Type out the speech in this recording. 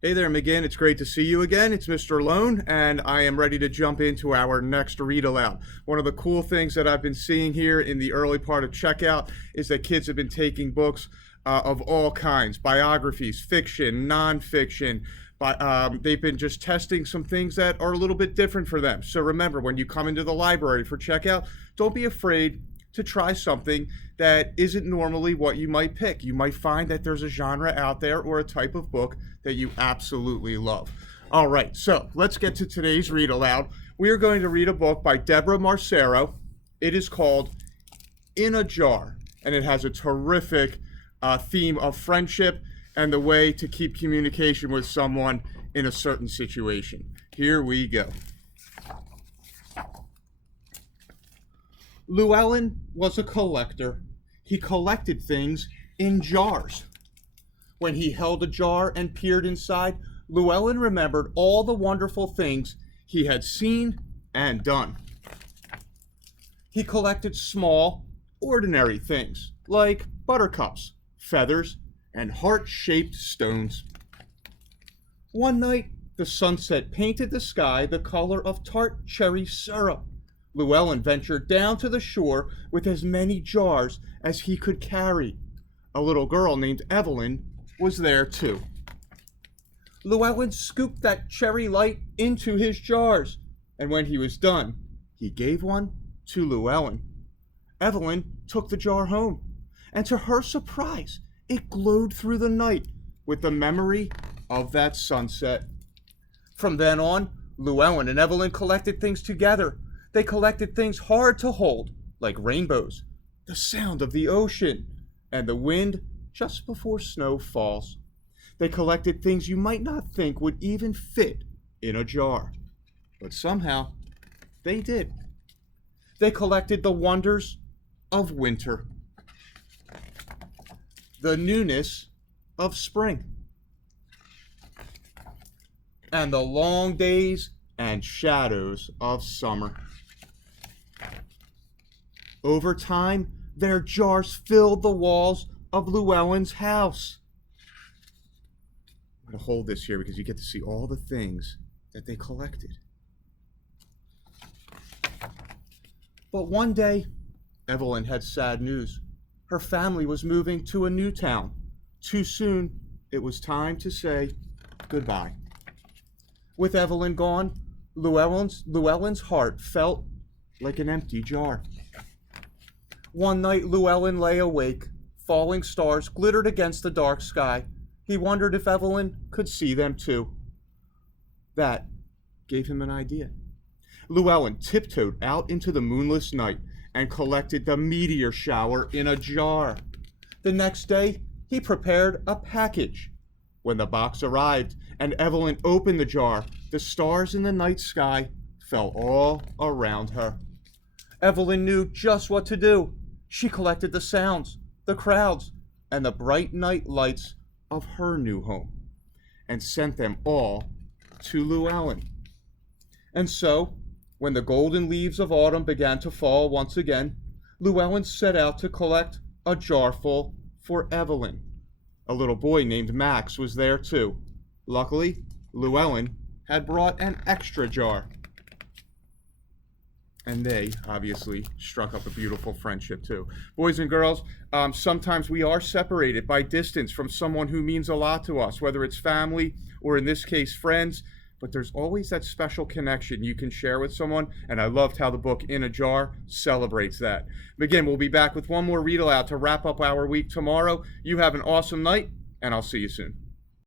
Hey there, McGinn. It's great to see you again. It's Mr. Lohn, and I am ready to jump into our next read aloud. One of the cool things that I've been seeing here in the early part of checkout is that kids have been taking books of all kinds, biographies, fiction, nonfiction. They've been just testing some things that are a little bit different for them. So remember, when you come into the library for checkout, don't be afraid to try something that isn't normally what you might pick. You might find that there's a genre out there or a type of book that you absolutely love. All right, so let's get to today's read aloud. We are going to read a book by Deborah Marcero. It is called In a Jar, and it has a terrific theme of friendship and the way to keep communication with someone in a certain situation. Here we go. Llewellyn was a collector. He collected things in jars. When he held a jar and peered inside, Llewellyn remembered all the wonderful things he had seen and done. He collected small, ordinary things like buttercups, feathers, and heart-shaped stones. One night, the sunset painted the sky the color of tart cherry syrup. Llewellyn ventured down to the shore with as many jars as he could carry. A little girl named Evelyn was there too. Llewellyn scooped that cherry light into his jars, and when he was done, he gave one to Llewellyn. Evelyn took the jar home, and to her surprise, it glowed through the night with the memory of that sunset. From then on, Llewellyn and Evelyn collected things together. They collected things hard to hold, like rainbows, the sound of the ocean, and the wind just before snow falls. They collected things you might not think would even fit in a jar, but somehow they did. They collected the wonders of winter, the newness of spring, and the long days and shadows of summer. Over time, their jars filled the walls of Llewellyn's house. I'm going to hold this here because you get to see all the things that they collected. But one day, Evelyn had sad news. Her family was moving to a new town. Too soon, it was time to say goodbye. With Evelyn gone, Llewellyn's heart felt like an empty jar. One night, Llewellyn lay awake. Falling stars glittered against the dark sky. He wondered if Evelyn could see them too. That gave him an idea. Llewellyn tiptoed out into the moonless night and collected the meteor shower in a jar. The next day, he prepared a package. When the box arrived and Evelyn opened the jar, the stars in the night sky fell all around her. Evelyn knew just what to do. She collected the sounds, the crowds, and the bright night lights of her new home and sent them all to Llewellyn. And so, when the golden leaves of autumn began to fall once again, Llewellyn set out to collect a jarful for Evelyn. A little boy named Max was there too. Luckily, Llewellyn had brought an extra jar. And they obviously struck up a beautiful friendship too. Boys and girls, sometimes we are separated by distance from someone who means a lot to us, whether it's family or in this case friends, but there's always that special connection you can share with someone, and I loved how the book In a Jar celebrates that. Again, we'll be back with one more read aloud to wrap up our week tomorrow. You have an awesome night, and I'll see you soon.